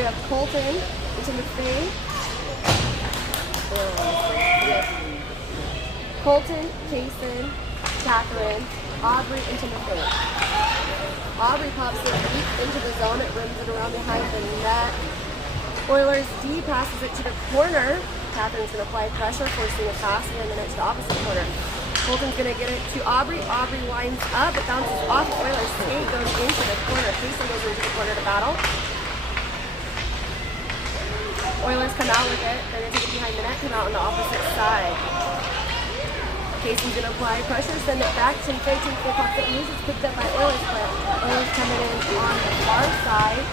We have Colton into McFay. Colton, Jason, Catherine, Aubrey into McFay. Aubrey pops it deep into the zone. It rims it around behind the net. Oilers D passes it to the corner. Catherine's going to apply pressure, forcing a pass here in the net to the opposite corner. Colton's going to get it to Aubrey. Aubrey winds up. It bounces off Oilers' skate, goes into the corner. Jason goes into the corner to battle. Oilers come out with it. They're going to take it behind the net, come out on the opposite side. Casey's going to apply pressure, send it back. Tim Fay pops it loose. It's picked up by Oilers player. Oilers coming in on the far side.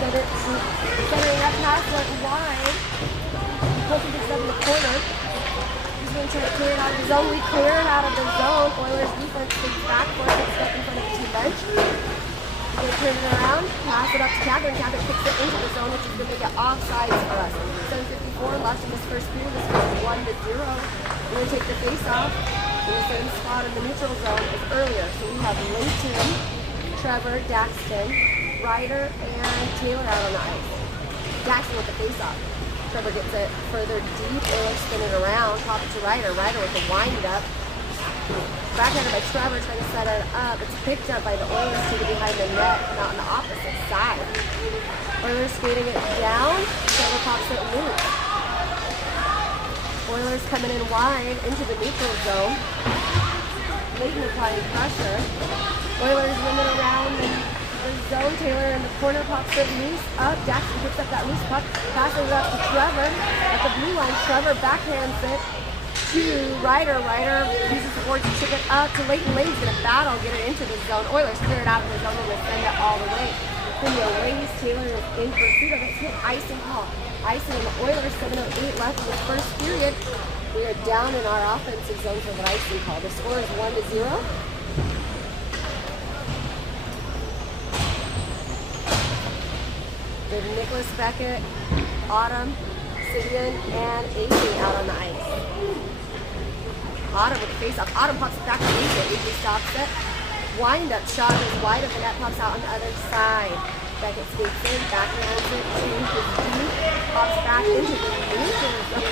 Centering that pass went wide. Colton picks it up in the corner. He's going to try to clear it out of the zone. We clear it out of the zone. Oilers defense takes back for it. Picks it up in front of the team bench. He's going to turn it around, pass it up to Catherine. Catherine kicks it into the zone, which is going to make it offsides for us. 7:54 left in this first period. This is 1-0. We're going to take the face off in the same spot in the neutral zone as earlier. So we have Layton, Trevor, Daxton, Ryder, and Taylor out on the ice. Daxton with the face off. Trevor gets it further deep. Oilers spin it around. Pop it to Ryder. Ryder with the wind up. Backhanded by Trevor trying to set it up. It's picked up by the Oilers taking behind the net, not on the opposite side. Oilers skating it down. Trevor pops it loose. Oilers coming in wide into the neutral zone. Layton applying pressure. Oilers limit around the zone. Taylor in the corner pops it loose up. Jackson picks up that loose puck, passes it up to Trevor at the blue line. Trevor backhands it to Ryder. Ryder uses the board to chip it up to Layton. Layton's going to battle, get it into the zone. Oilers clear it out of the zone and will send it all the way. From the Oilers, Taylor is in pursuit of it. Hit icing call. Icing in the Oilers, 7:08 left in the first period. We are down in our offensive zone for the icing call. The score is 1-0. We have Nicholas Beckett, Autumn, Sidian, and AJ out on the ice. Autumn with the face-off. Autumn pops it back to AJ. AJ stops it. Wind-up shot is wide of the net, pops out on the other side. Beckett skates in, backhands it to his deep, pops back into the neutral zone.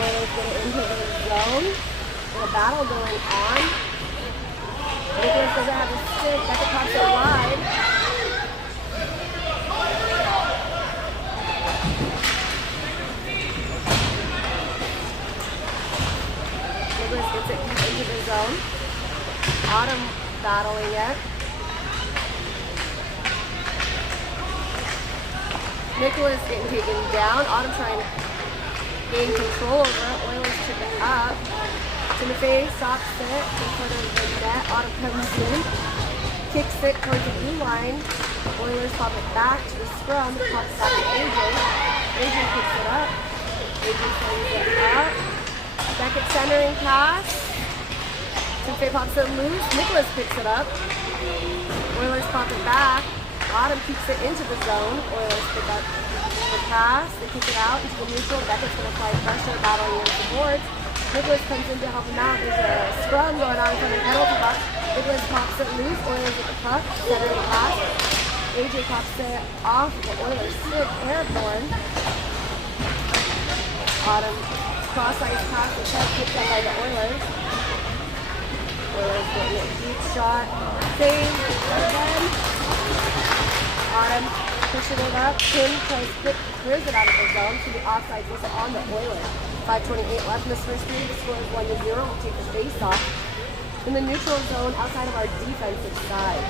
Oilers get it into the zone. There's a battle going on. Nicholas doesn't have a stick. Beckett pops it wide. Nicholas gets it deep into the zone. Autumn battling it. Nicholas getting taken down. Autumn trying to gain control over it. Oilers chip it up. Timothy stops it in front of the net. Autumn comes in. Kicks it towards the blue line. Oilers pop it back to the scrum. It pops back to AJ. AJ picks it up. AJ sends it up. Beckett centering pass. Timothy pops it loose. Nicholas picks it up. Oilers pop it back. Autumn keeps it into the zone. Oilers pick up the pass. They kick it out into the neutral. Beckett's going to apply pressure, battling against the boards. Nicholas comes in to help him out. There's a scrum going on in front of the penalty box. Nicholas pops it loose. Oilers with the puck. Centering the pass. AJ pops it off. The Oilers stick airborne. Autumn cross-ice pass. The puck picked up by the Oilers. Oilers getting a deep shot. Save again. Autumn pushing it up. Tim clears it out of the zone to the offside whistle on the Oilers. 5:28 left in this first period. The score is 1-0. We'll take the face off in the neutral zone outside of our defensive side.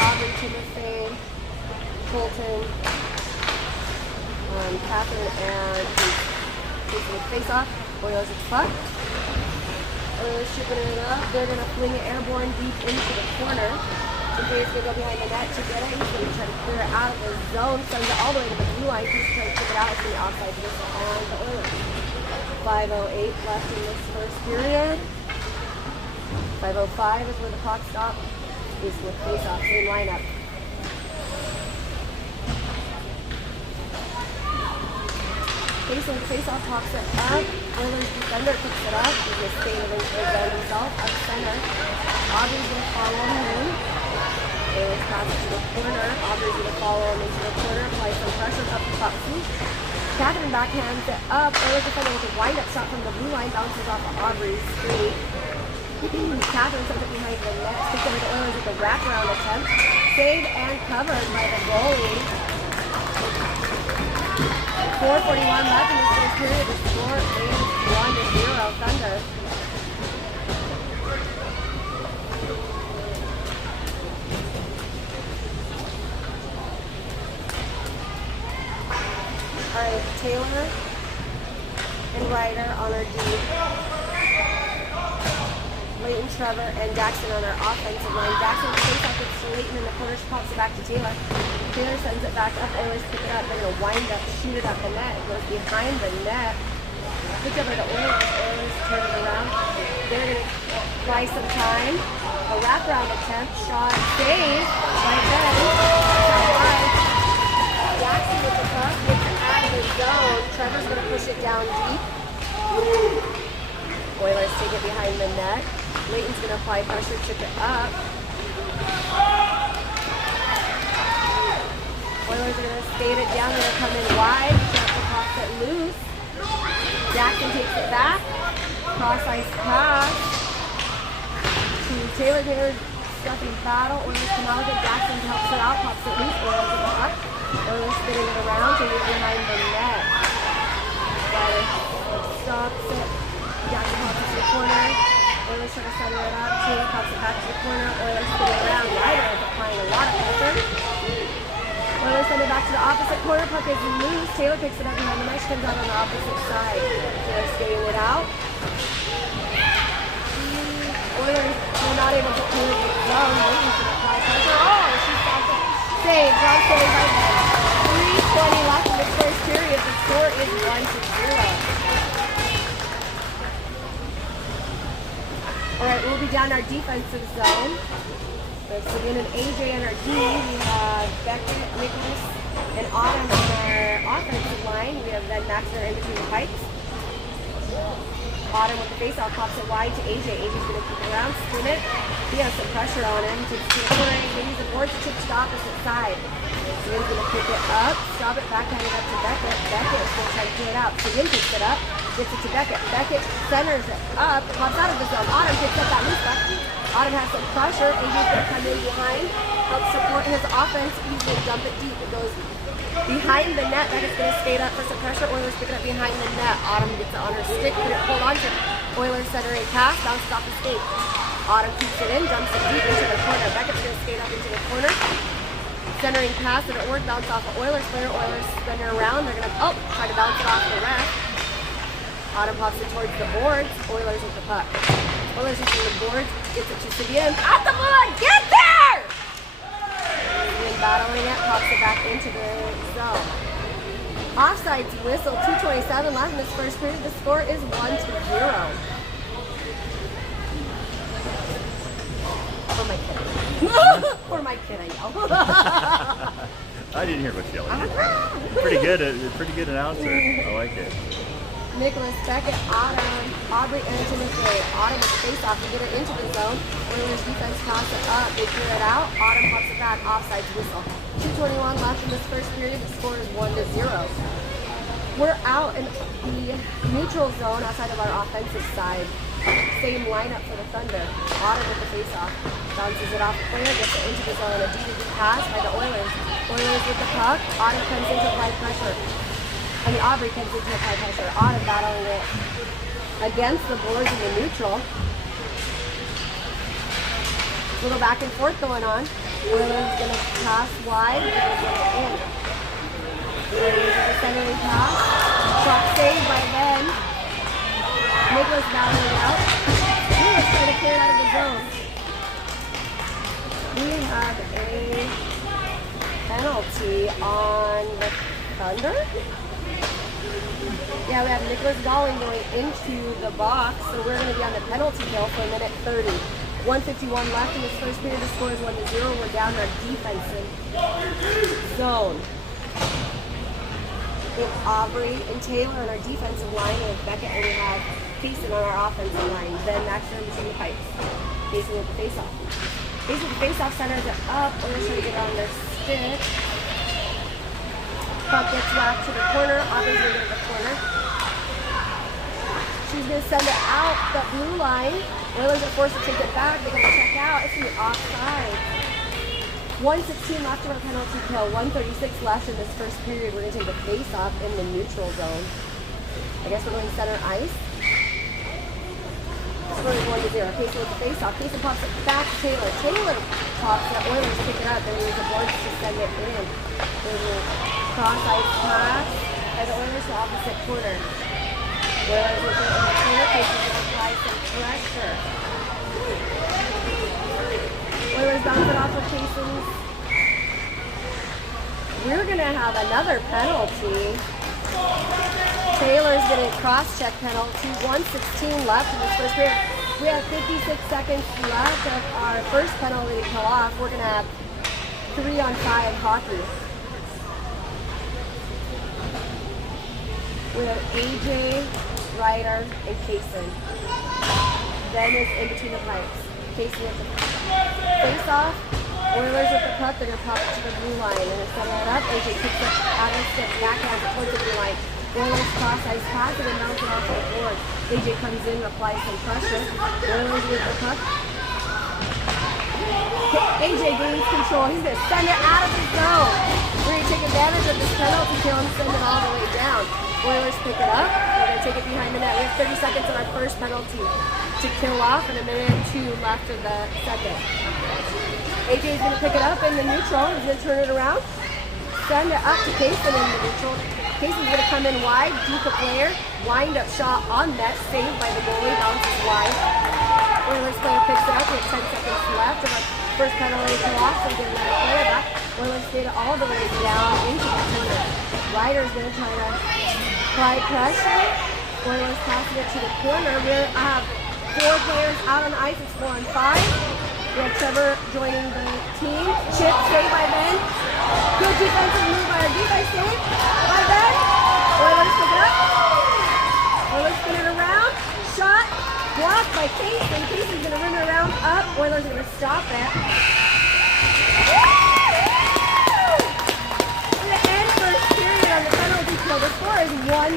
Aubrey, Timothy, Colton, Catherine, and Jason with face off. Oilers with the puck. Oilers shipping it up. They're going to fling it airborne deep into the corner. Timothy's going to go behind the net to get it. He's going to try to clear it out of the zone. Sends it all the way to the blue line. He's trying to kick it out to the offside whistle on the Oilers. 5:08 left in this first period. 5:05 is where the clock stopped. Is with face-off, same lineup. Facing the face-off, pops it up. Oilers defender picks it up. He's going to stay in the zone himself, up center. Aubrey's going to follow him. pass it to the corner. Aubrey's going to follow him into the corner, apply some pressure up the top seat. Catherine backhands it up. Oilers defender with a wind-up shot from the blue line, bounces off of Aubrey's skate. Catherine sends it behind the net, sticks over the Oilers with a wraparound attempt. Saved and covered by the goalie. 4:41 left in this first period. The score is 1-0 Thunder. All right, Taylor and Ryder on our D. Leighton, Trevor, and Daxton on our offensive line. Daxton takes off it to Leighton in the corner. She pops it back to Taylor. Taylor sends it back up. Oilers pick it up. They're going to wind up, shoot it up the net. It goes behind the net. Picked up by the Oilers. Oilers turn it around. They're going to buy some time. A wraparound attempt. Shot saved by Ben. Daxton with the puck. Gets it out of the zone. Trevor's going to push it down deep. Oilers take it behind the net. Leighton's going to apply pressure, chip it up. Oilers are going to skate it down. They're going to come in wide. Trevor pops it loose. Jackson takes it back. Cross ice pass to Taylor. Taylor stuck in battle. Oilers come out with it. Jackson helps it out, pops it loose. Oilers in the puck. Oilers spinning it around to get behind the net. Ryder stops it. Jackson pops it to the corner. Oilers try to center it up. Taylor pops it back to the corner. Oilers spinning around. Ryder is applying a lot of pressure. Oilers send it back to the opposite corner. Puck is loose. Taylor picks it up behind the net. She comes out on the opposite side. Taylor skating it out. Oilers were not able to clear the zone. Leighton's going to apply pressure. Oh, she stops it. Save. John save by 3:20 left in the first period. The score is 1-0. All right, we'll be down our defensive zone. So in an AJ and our D, we have Beckett, Nicholas, and Autumn on our offensive line. We have then Maxner in between the pipes. Autumn with the face-off pops it wide to AJ. AJ's going to keep it around, spin it. He has some pressure on him. Takes it to the corner. He uses the boards to chip to the opposite side. So he's going to pick it up, stop it, backhand it up to Beckett. Beckett's going to try to clear it out. So Yin picks it up, gets it to Beckett. Beckett centers it up, pops out of the zone. Autumn picks up that loose puck. Autumn has some pressure. AJ's going to come in behind, help support his offense. He's going to dump it deep. It goes behind the net. Beckett's going to skate up for some pressure. Oilers pick it up behind the net. Autumn gets it on her stick, hold on to it. Oilers centering pass, bounces off the skate. Autumn keeps it in, dumps it deep into the corner. Beckett's going to skate up into the corner. Centering pass, and it worked, bounce off the Oilers player. Oilers spin her around. They're going to, try to bounce it off the ref. Autumn pops it towards the boards. Oilers with the puck. Oilers using the boards. Gets it to Sibian. At the board! Get there! Sibian battling it, pops it back into the zone. Offsides whistle, 2:27 left in this first period. The score is 1-0. For my kid. For my kid, I yell. I didn't hear much yelling. Pretty good announcer. I like it. Nicholas, Beckett, Autumn, Aubrey, and Timothy. Autumn with the face-off to get it into the zone. Oilers defense pass it up. They clear it out. Autumn pops it back. Offsides whistle. 2:21 left in this first period. The score is 1-0. We're out in the neutral zone outside of our offensive side. Same lineup for the Thunder. Autumn with the face-off. Bounces it off the player, gets it into the zone. A D-to-D pass by the Oilers. Oilers with the puck. Autumn comes in to apply pressure. Aubrey comes in to apply pressure. Autumn battling it against the boards in the neutral. A little back and forth going on. Oilers going to pass wide. They're going to get it in. Oilers with the centering pass. Shot saved by Ben. Nicholas battling it out. Nicholas trying to clear it out of the zone. We have a penalty on the Thunder. Yeah, we have Nicholas Galling going into the box, so we're going to be on the penalty kill for a minute 30. 1:51 left in this first period. The score is 1-0. We're down our defensive zone. We have Aubrey and Taylor on our defensive line. We have Beckett and we have Payson on our offensive line. Then Maxner in between the pipes. Payson with the face-off. Basically, face-off centers it up. Oilers trying to get on their stick. Puck gets whacked to the corner. Aubrey's going to get to the corner. She's going to send it out the blue line. Oilers are forced to take it back. They're going to check out. It's going to be offside. 1:16 left of our penalty kill. 1:36 left in this first period. We're going to take the face-off in the neutral zone. I guess we're going center ice. Scoring 1-0. Kaysen with the face-off. Kaysen pops it back to Taylor. Taylor pops it. Oilers pick it up. Then we use the boards to send it in. There's a cross-ice pass by the Oilers to opposite corner. Oilers with it in the corner. Kaysen's going to apply some pressure. Oilers bounce it off of Kaysen's. We're going to have another penalty. Taylor's getting a cross-check penalty. 1:16 left in this first period. We have 56 seconds left of our first penalty to kill off. We're going to have 3-on-5 hockey. We have AJ, Ryder, and Kaysen. Then it's in between the pipes. Kaysen with the face-off. Oilers with the puck. They're going to pop it to the blue line. And they're setting it up. AJ picks it out of stick, backhands it towards the blue line. Oilers cross-ice pass it and bounce it off the board. AJ comes in, applies some pressure. Oilers with the puck. AJ gains control. He's going to send it out of the zone. We're going to take advantage of this penalty kill and send it all the way down. Oilers pick it up. We're going to take it behind the net. We have 30 seconds on our first penalty to kill off and 1 minute and 2 left of the second. AJ is going to pick it up in the neutral. He's going to turn it around. Send it up to Kaysen in the neutral. Kaysen's going to come in wide. Duke player. Wind up shot on net. Saved by the goalie. Bounces wide. Oilers player picks it up. We have 10 seconds left of our first penalty kill off. So we get another player back. Oilers skate it all the way down into the corner. Ryder's going to try to apply pressure. Oilers passing it to the corner. We have 4 players out on the ice. It's 4-on-5. We have Trevor joining the team. Chip saved by Ben. Good defensive move by our defense team. By Ben. Oilers pick it up. Oilers spin it around. Shot. Blocked by Kaysen. Kaysen's going to run it around up. Oilers are going to stop it. We're going to end first period on the penalty kill. The score is 1-0.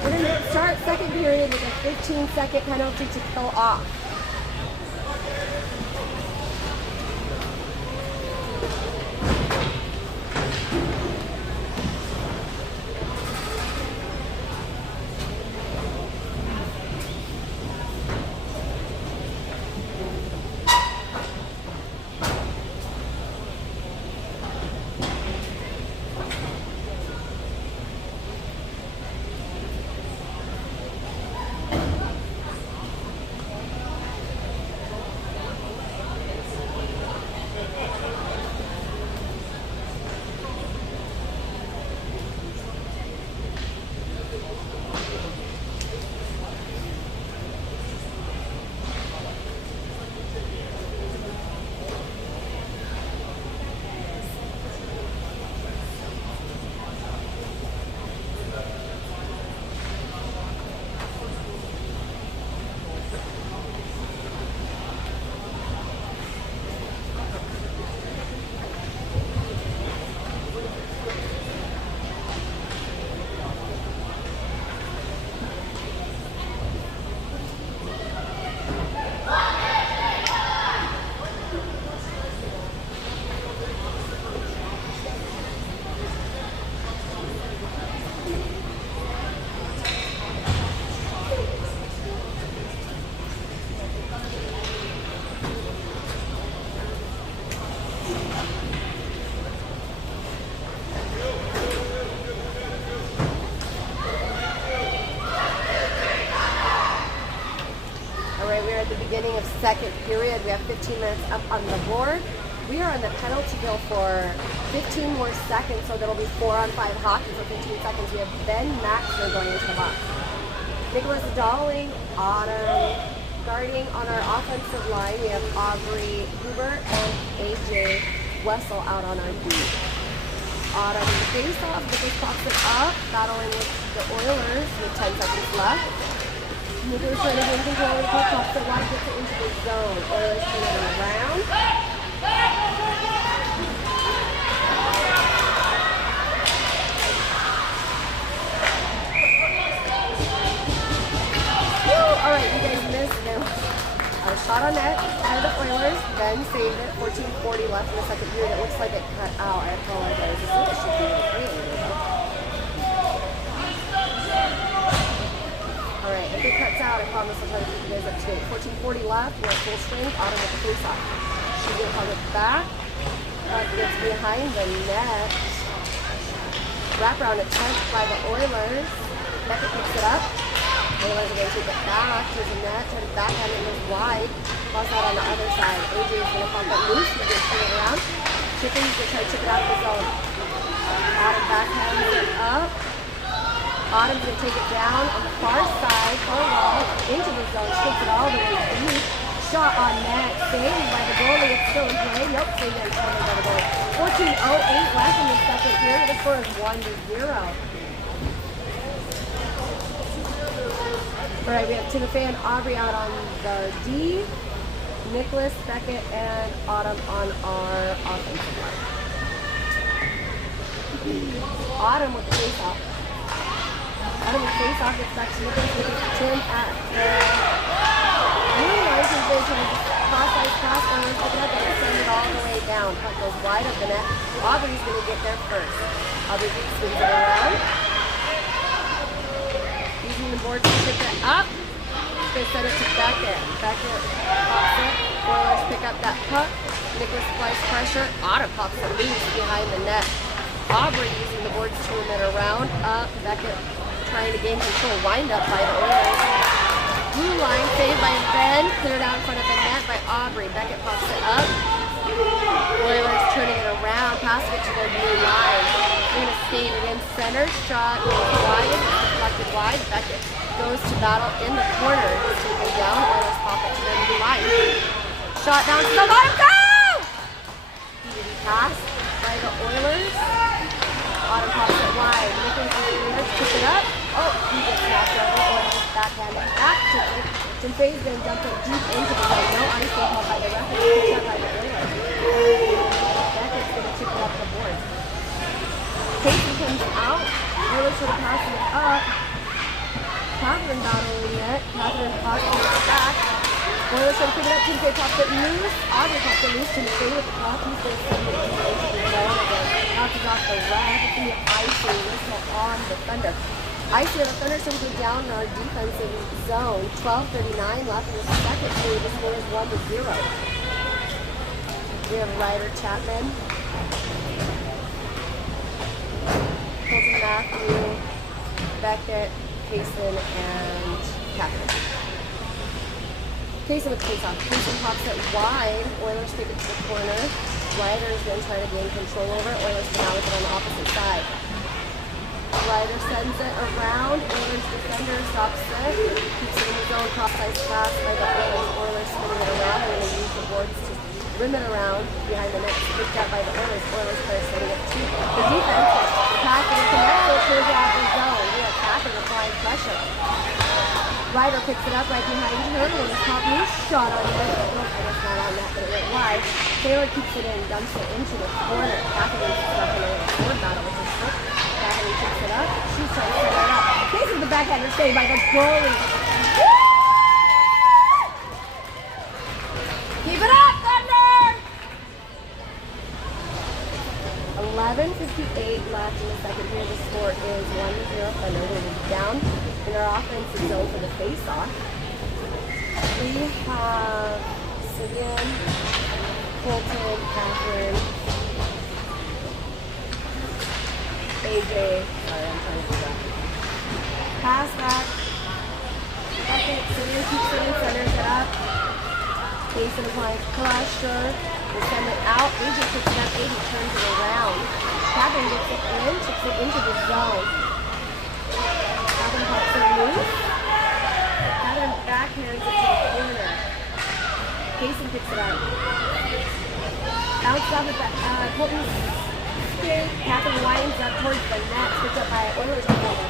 We're going to start second period with a 15-second penalty to kill off. Beginning of second period. We have 15 minutes up on the board. We are on the penalty kill for 15 more seconds, so that'll be 4-on-5 hockey for 15 seconds. We have Ben Maxner going into the box. Nicholas Dowling, Autumn. Guarding on our offensive line, we have Aubrey Huber and AJ Wessel out on our D. Autumn face off, but this pops it up, battling with the Oilers with 10 seconds left. Nicholas trying to gain control of the puck, pops it wide, gets it into the zone. Oilers turning it around. Alright, you guys missed them. Shot on net out of the Oilers, then saved it. 14:40 left in the second period. It looks like it cut out. I apologize. I think it should be Alright, if it cuts out, I promise I'll try to keep you guys up to date. 14:40 left. We're at full strength. Autumn with the face-off. She's going to hug it back. Puck gets behind the net. Wraparound attempt by the Oilers. Beckett picks it up. Oilers are going to take it back to the net, try to backhand it goes wide. Toss out on the other side. AJ is going to pop that loose. He's going to turn it around. Chipping, he's going to try to chip it out of the zone. Autumn backhands it up. Autumn's going to take it down on the far side, far wall, into the zone. She takes it all the way deep. Shot on net, saved by the goalie. It's still in play. Nope, saved by the goalie. 14:08 left in the second period. The score is 1-0. Alright, we have Timothy and Aubrey out on the D, Nicholas, Beckett, and Autumn on our offensive line. Autumn with the face-off. Autumn with the face-off gets back to Nicholas with Tim at the blue line. He's going to cross-ice pass, and pick it up and send it all the way down. Puck goes wide of the net. Aubrey's going to get there first. Aubrey spins it around. Using the board to pick it up. They send it to Beckett. Beckett pops it. Oilers pick up that puck. Nicholas applies pressure. Autumn pops it loose behind the net. Aubrey using the boards to turn it around. Up. Beckett trying to gain control. Wind up by the Oilers. Blue line saved by Ben. Cleared out in front of the net by Aubrey. Beckett pops it up. Oilers turning it around. Passing it to their blue line. They're going to skate it in center. Shot wide. Deflected wide. Beckett goes to battle in the corner. It's taken down. Oilers pop it to their blue line. Shot down to the bottom. Go! Easy pass by the Oilers. Autumn pops it wide. Nicholas and the Oilers pick it up. Oh, he gets knocked over. Oilers backhand it back to it. Tim Faye's going to dump it deep into the zone. No ice will called by the referee. Picked up by the Oilers. Beckett's going to chip it up the board. Casey comes out. Oilers sort of passing it up. Catherine battling it. Catherine passing it back. Oilers sort of pick it up. Tim Faye pops it loose. Aubrey pops it loose. Tim Faye with the puck. He's going to send it into the zone again. Bounces off the ref. It's going to be icing whistle on the Thunder. Icing on the Thunder simply down in our defensive zone. 12:39 left in the second period. The score is 1-0. We have Ryder Chapman. Colton Matthew, Beckett, Kaysen, and Catherine. Kaysen with the face-off. Kaysen pops it wide. Oilers take it to the corner. Ryder's going to try to gain control over it. Oilers come out with it on the opposite side. Ryder sends it around. Oilers defender stops it. Keeps it in the zone. Cross-ice pass by the Oilers. Oilers spinning it around. They're going to use the boards to rim it around behind the net. Picked up by the Oilers. Oilers player sending it to the defense. The pass is connected. Clears it out the zone. We have Catherine applying pressure. Ryder picks it up right behind her. And it's top loose. Shot on net. I guess not on net, but it went wide. Taylor keeps it in. Dumps it into the corner. Catherine is stuck in a sword battle with her foot. Catherine picks it up. She's trying to set it up. This is the backhander saved by the goalie. Keep it up, Thunder! 11:58 left in the second period. The score is 1-0. Thunder will be down in our offensive zone for the face-off. We have Simeon, Colton, Catherine, AJ. Sorry, I'm trying to do that. Pass back. Second, Simeon keeps it in, centers it up. Jason applying pressure. We send it out. AJ picks it up. AJ turns it around. Catherine gets it in, chips it into the zone. Catherine pops it loose. Catherine backhands it to the corner. Jason picks it up. Bounces off at the Colton's skate. Catherine winds up towards the net. Picked up by Oilers defender.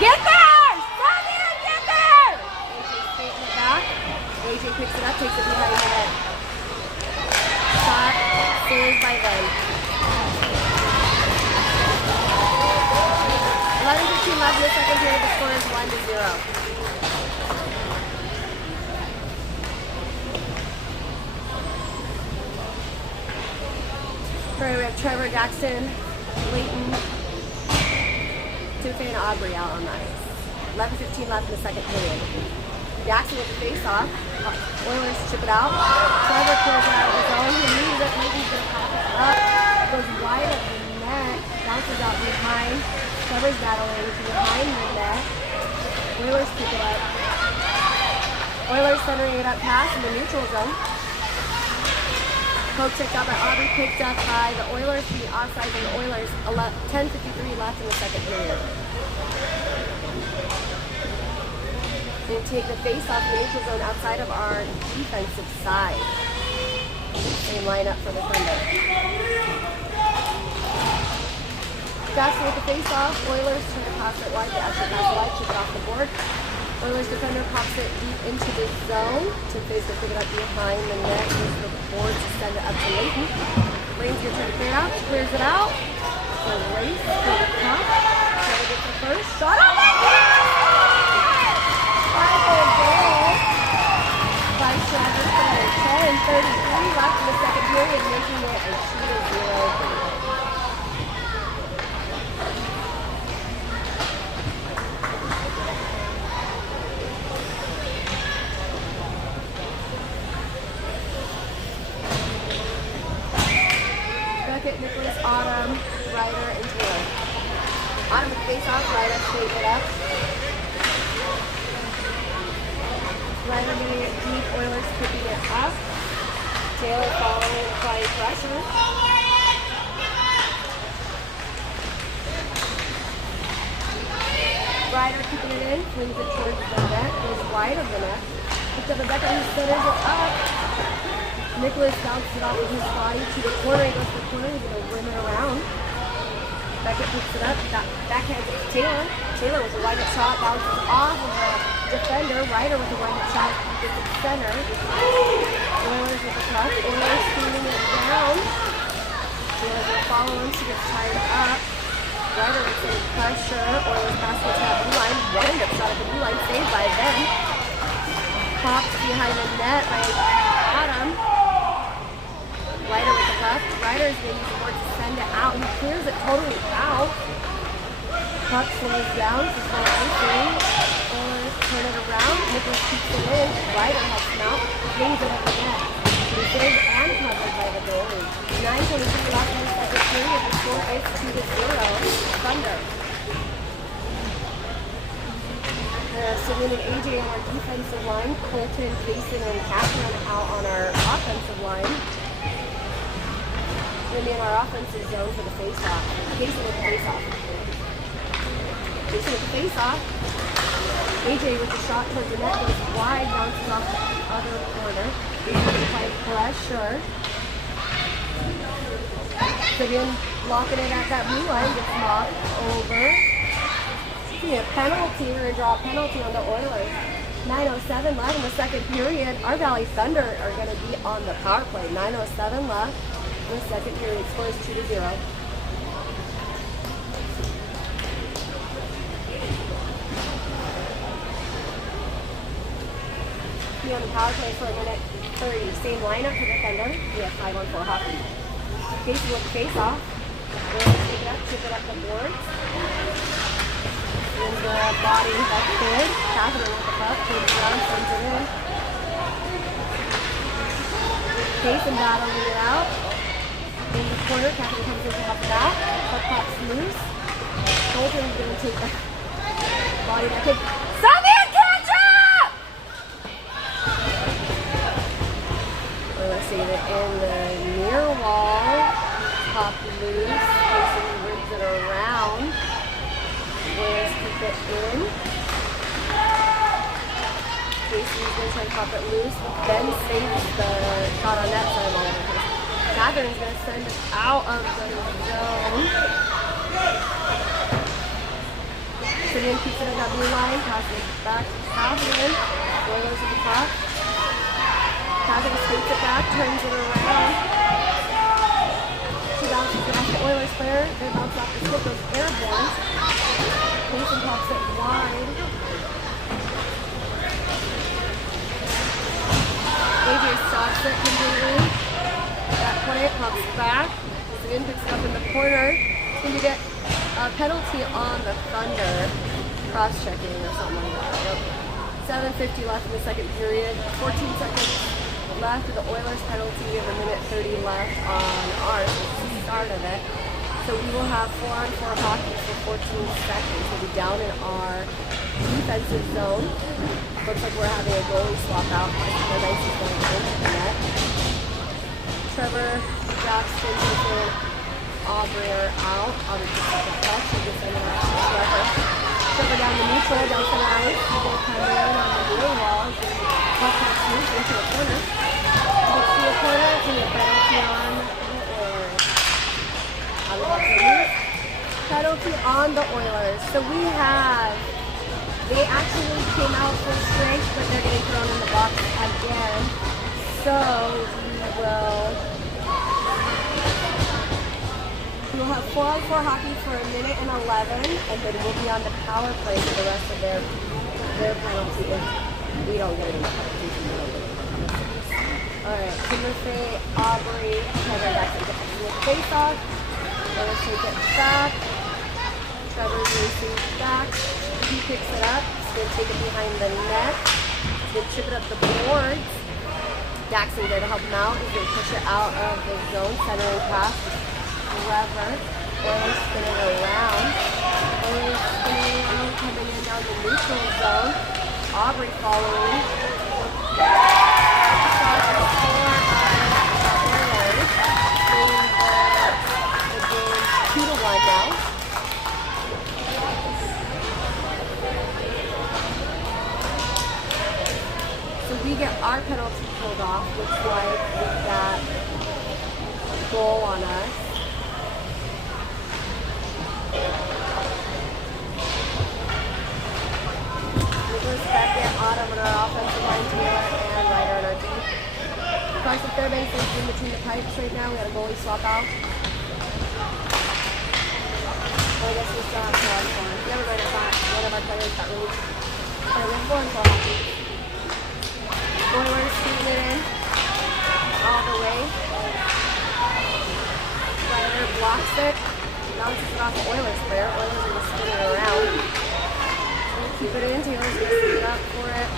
Get there! Come in! Get there! AJ picks it up, takes it behind the net. Shot, saved by them. 11:15 left in the second period. The score is 1-0. Right, we have Trevor, Jackson, Leighton, Tufe, and Aubrey out on ice. 11:15 left in the second period. Jackson with the face-off. Oilers chip it out. Trevor clears it out of his own. He moves it. Leighton's going to pop it up. Goes wide of the net. Bounces out behind. Trevor's battling behind the net. Oilers pick it up. Oilers centering it up past in the neutral zone. Poke checked out by Aubrey, picked up by the Oilers. The offside and the Oilers. 10:53 left in the second period. They take the face off the neutral zone outside of our defensive side. Same lineup for the Thunder. Jackson with the face off. Oilers try to pass it wide. They actually pass it wide, chip it off the board. Oilers defender pops it deep into the zone. Tiffany's going to pick it up behind the net. Goes to the board to send it up to Leighton. Leighton's going to try to clear it out. She clears it out. So race for the cup. Try to get the first shot. Oh my God! 5-goal goal by Trevor. 10:33 left in the second period, making it a 2-0. Nicholas, Autumn, Ryder, and Taylor. Autumn with face off, Ryder straight it up. Ryder getting it deep, Oilers picking it up. Taylor following, applying pressure. Ryder keeping it in, flings it towards the net, goes wide of the net. Picks up a Becca who centers it up. Nicholas bounces it off with his body to the corner. He goes to the corner. He's going to rim it around. Beckett picks it up. Backhands it to Taylor. Taylor with a wide shot. Bounces off of the defender. Ryder with a wide shot. Gets it center. Oilers with the puck. Oilers stealing it down. Taylor's going to follow him. She gets tied up. Ryder with some pressure. Oilers pass it to that blue line. Wind up shot at the blue line. Saved by them. Pops behind the net by Autumn. Ryder with the puck. Ryder's going to use the board to send it out. He clears it totally out. Puck slows down. It's not anything. Oilers turn it around. Nicholas keeps it in. Ryder helps him out. Brings it up the net. He's saved and covered by the goalie. 9:23 left in the second period. The score is 2-0. Thunder. Sabrina and AJ on our defensive line. Colton, Jason, and Catherine out on our offensive line. Going to be in our offensive zone for the face-off. Jason with the face-off. Jason with the face-off. AJ with the shot towards the net goes wide, bounces off the other corner. Jason applying pressure. Sabrina blocking it at that blue line, gets knocked over. A penalty. We're going to draw a penalty on the Oilers. 9:07 left in the second period. Our Valley Thunder are going to be on the power play. 9:07 left in the second period. Score is 2-0. Be on the power play for a minute 30. Same lineup for the Thunder. We have 5-on-4 hockey. Casey with the face off. We're going to take it up, chip it up the boards. In the body back good. Catherine with the puck. Turns around, sends it in. Jason battling it out. In the corner, Catherine comes in to help it out. Puck pops loose. Colton's going to take the body back in. Savian, catch up! We're going to see it in the near wall. Pop loose. Jason rips it around. Oilers keep it in. Casey's going to try to pop it loose. Ben saves the shot on net side all over the place. Catherine's going to send it out of the zone. Simeon keeps it at that blue line. Passes it back to Catherine. Oilers with the puck. Kazan skates it back, turns it around. She bounces it off the Oilers player. They bounce off the skip, goes airborne. Mason pops it wide. AJ stops it completely. That play pops back. Again, picks it up in the corner. Can you get a penalty on the Thunder? Cross-checking or something like that. Yep. 7:50 left in the second period. 14 seconds left of the Oilers penalty of a minute 30 left on ours, which is the start of it. So we will have 4-on-4 hockey for 14 seconds. We'll be down in our defensive zone. Looks like we're having a goalie swap out. Nice is going into the net. Trevor, Jackson, Jason, Aubrey are out. Aubrey just got the puck. She just ended up with Trevor. Trevor down the neutral, down to the ice. He will come in on the near wall. Puck has moved into the corner. Looks to the corner. It's going to be a penalty on the Oilers. Penalty on the Oilers. So we have, they actually came out full strength, but they're getting thrown in the box again. So we'll have 4-on-4 hockey for a minute and 11, and then we'll be on the power play for the rest of their penalty if we don't get any penalties. Alright, Timothy, Aubrey, Trevor, Jackson get the face off. Let's take it back. Trevor's racing back. He picks it up. He's going to take it behind the net. He's going to chip it up the boards. Jackson there to help him out. He's going to push it out of the zone. Centering pass. Trevor. Oilers spinning around. Oilers spinning around. Coming in down the neutral zone. Aubrey following. Now. So we get our penalty pulled off, looks like, with that goal on us. Nicholas Beckett, Autumn on our offensive line, Taylor, and Ryder on our D. Carson Fairbanks is in between the pipes right now. We had a goalie swap out. Well, I guess we still have 4-on-4. Never mind, I thought one of our players got released. Okay, we have 4-on-4 hockey. Oilers shooting it in all the way. Ryder blocks it. Bounces it off the Oilers player. Oilers are going to spin it around. So we keep it in. Taylor's going to speed it up for it.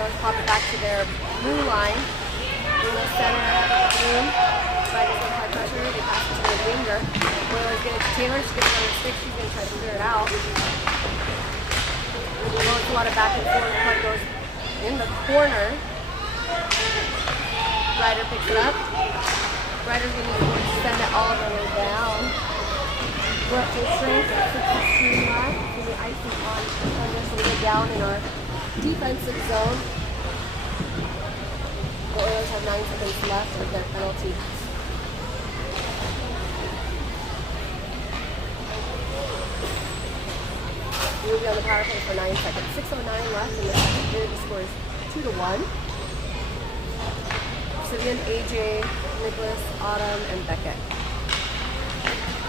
Oilers pop it back to their blue line. In the center of the room. Ryder's going to high pressure. They pass it to their winger. Oilers get it to Taylor. She gets it on her stick. She's going to try to figure it out. Well, it's a lot of back and forth. The puck goes in the corner. Ryder picks it up. Ryder's going to send it all the way down. We're at full strength at 16 left. So the ice is on under, so we get down in our defensive zone. The Oilers have 9 seconds left of their penalty. We'll be on the power play for 9 seconds. 6:09 left in the second period. The score is 2-1. Sivian, AJ, Nicholas, Autumn, and Beckett.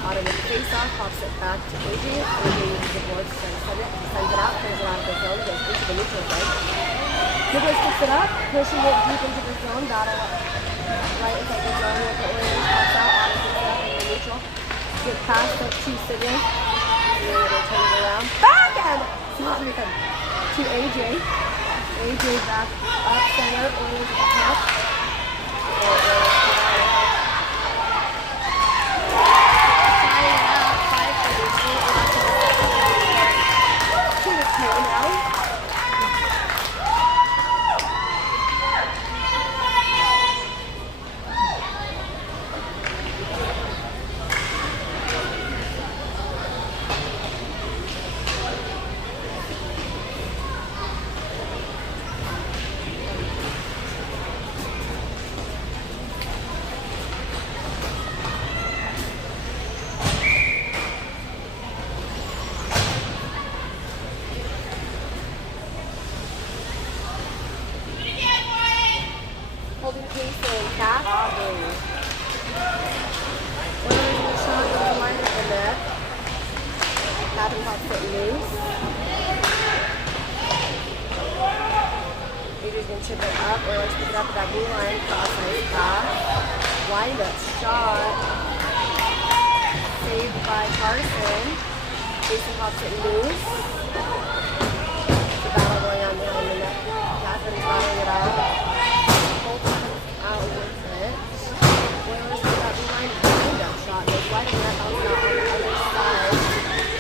Autumn with the face-off, pops it back to AJ. AJ uses the board to send it. He sends it out, clears it out of the zone, goes into the neutral zone. Nicholas picks it up, pushing it deep into the zone. Battle right inside the zone with the Oilers. Pops out, Autumn picks it up in the neutral. Get past up to Sivian. And then we're going to turn it around. Back and to AJ. AJ back up center. Oilers at the top. Calf. Aubrey. Oilers in the shot, going wide of the net. Cabin pops it loose. Adrian's going to chip it up. Oilers pick it up at that blue line. Cross ice pass. Wind up shot. Saved by Carson. Jason pops it loose. The battle going on behind the net. Catherine's battling it out. Colton comes out with it. Oilers pick that blue line. Wind up shot. Goes wide of the net. Bouncing out on the other side.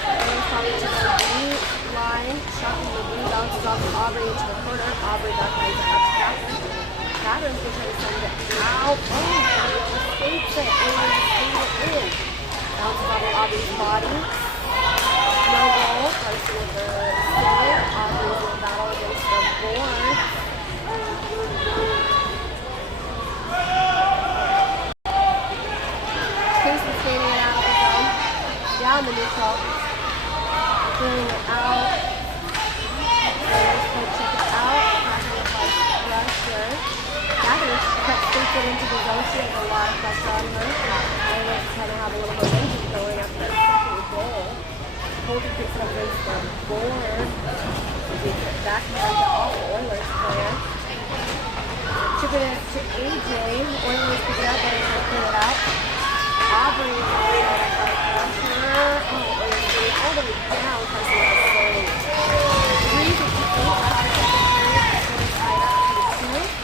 Oilers probably to the blue line. Shot from the blue. Bounces off of Aubrey into the corner. Aubrey back lines it up to Catherine. Catherine's going to try to send it out. Oh, escapes it. Oilers escape it in. Bounces off of Aubrey's body. No goal. Carson with the save. Aubrey's in battle against the board. Casey skating it out of the zone. Down the neutral. Clearing it out. Oilers can check it out. Catherine applies pressure. Catherine takes it into the zone. She has a lot of pressure on her. Oilers kind of have a little momentum going after that second goal. Colton picks it up against the board. Takes it back behind to all the Oilers player. Chipping it to AJ. Oilers pick it up and try to clean it out. Aubrey is pressure. Oh, Oilers get it all the way down. Carson with the save. 3:58 left in the second period. Oilers tied up to the 2.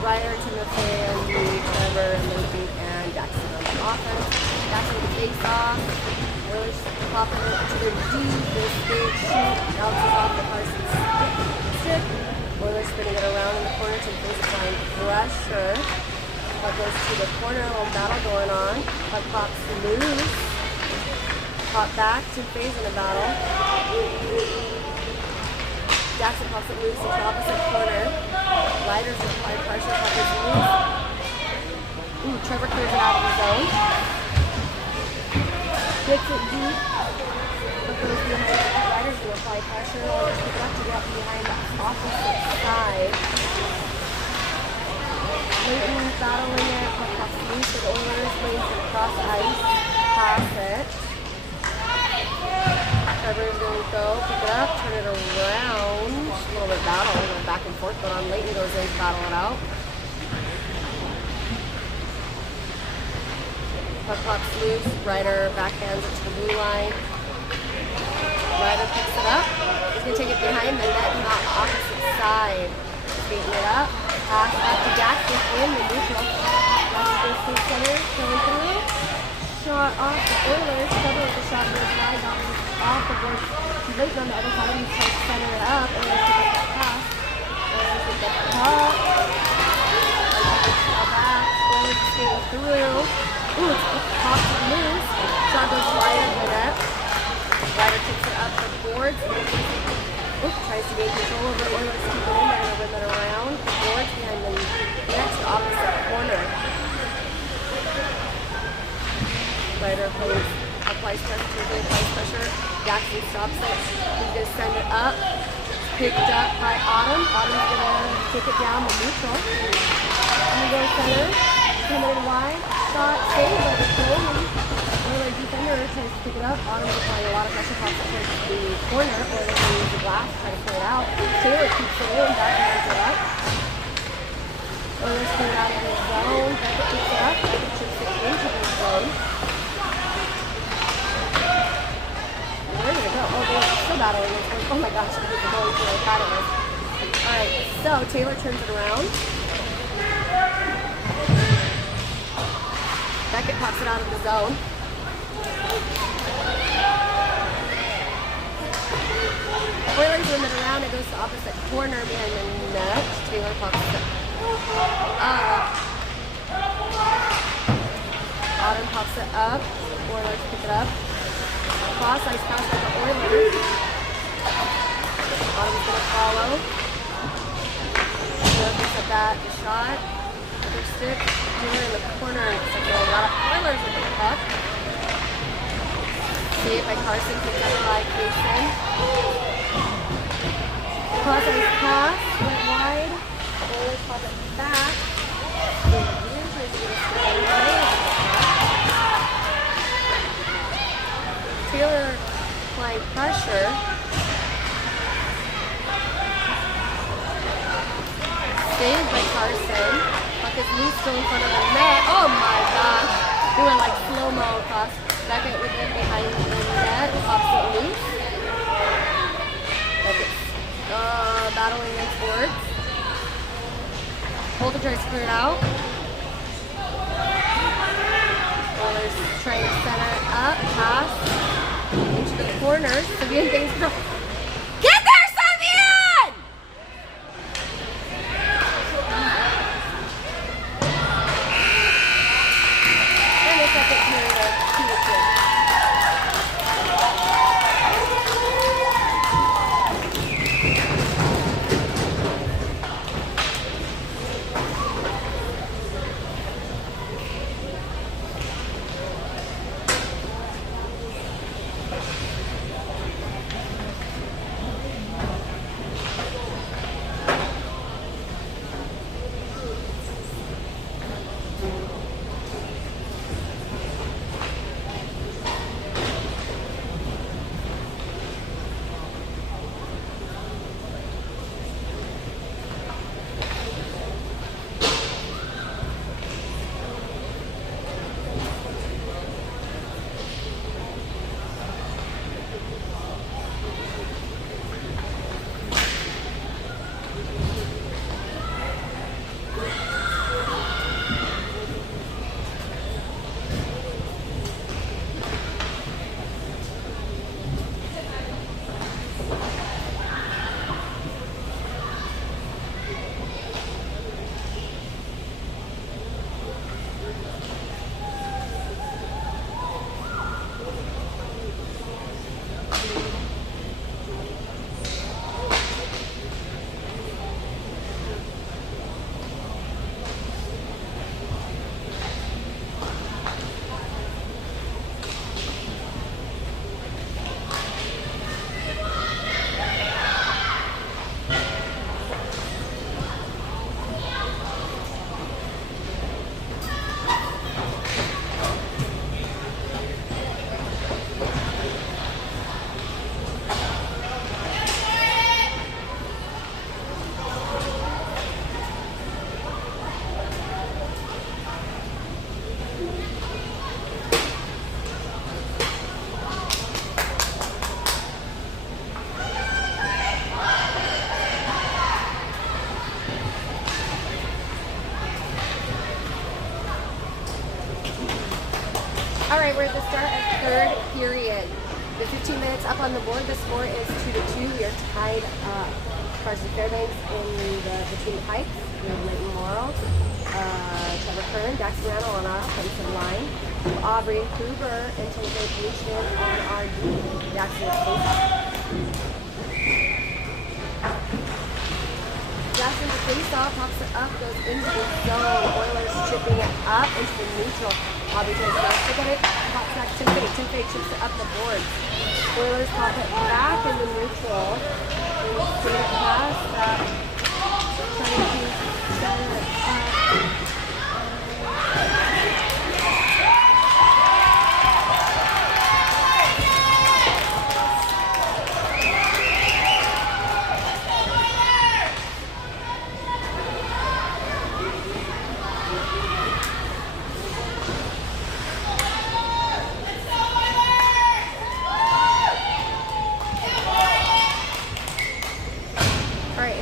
Ryder, Timothy, Andy, Trevor, Lindsay, and Jackson on the offense. Jackson with the face off. Oilers popping it to their D. This big shoot bounces off the Parsons stick. Oilers spinning it around in the corner to face line pressure. Puck goes to the corner, a little battle going on. Puck pops loose. Pop back to phase in the battle. Jackson pops it loose into the opposite corner. Ryder's with high pressure, puck is loose. Ooh, Trevor clears it out of the zone. Gets it deep. Puck goes behind the net. Ryder's going to apply pressure. Oilers pick it up to get behind the opposite side. Leighton battling it. Puck pops loose for the Oilers. Leighton's going to cross ice. Pass it. Trevor's going to go, pick it up, turn it around. Just a little bit of battle, going back and forth, but on Leighton goes in to battle it out. Puck pops loose. Ryder backhands it to the blue line. Ryder picks it up. He's going to take it behind the net and on the opposite side. Skating it up. Pass up to Jackson in the neutral. Jackson goes to the center, going through. Shot off the Oilers. Trevor with the shot goes wide off the board. Leighton on the other side. He's trying to center it up. Oilers pick up that pass. Oilers pick up the puck. Shot back. Oilers skating through. Ooh, it's popped and loose. Shot goes wide of the net. Ryder kicks it up the boards. Oops, tries to gain control over it. Oilers keep it in there and win it around. The boards behind the next opposite corner. Ryder applies pressure. Jackson stops it. He's going to send it up. Picked up by Autumn. Autumn's going to kick it down the neutral. And we go center. Coming in wide. Shot saved by the goalie. Oilers defender tries to pick it up. Autumn's applying a lot of pressure. Pops it towards the corner. Oilers going to use the glass to try to clear it out. Taylor keeps it in. Backhands it up. Oilers clear it out of the zone. Beckett picks it up. Beckett chips it into the zone. Where did it go? Oh, they're still battling this one. Oh my gosh, I hate the goalie for how bad it was. Alright, so Taylor turns it around. Beckett pops it out of the zone. Oilers win it around. It goes to the opposite corner behind the net. Taylor pops it up. Autumn pops it up. Oilers pick it up. Cross ice pass by the Oilers. Autumn's going to follow. Taylor picks up that shot. Their stick, Taylor in the corner, and it's like a lot of Oilers with the puck. Saved by Carson, picked up by Cason. Cross ice pass, went wide. Oilers pop it back. Taylor applying pressure. Saved by Carson. Puck is loose still in front of the net. Oh my gosh. He went like slow-mo across. Beckett within behind the net. Pops it loose. Beckett battling in forwards. Holden tries to clear it out. Oilers trying to center it up. Pass into the corner. Savian thinks, get there, Savian! And the second period of 2-2. Alright, we're at the start of third period. The 15 minutes up on the board, the score is 2-2. We are tied up. Carson Fairbanks between the pipes. We have Leighton Morrow, Trevor Kern, Daxton Randall on our offensive line. Aubrey Hoover and Tilly Lucian on our D. Daxton Jackson the face-off, pops it up, goes into the zone. Oilers chipping it up into the neutral. Aubrey takes it, look at it, pops back, Tim Fake chips it up the board. Oilers pop it back in the neutral. And see it past that. Trying to center it up.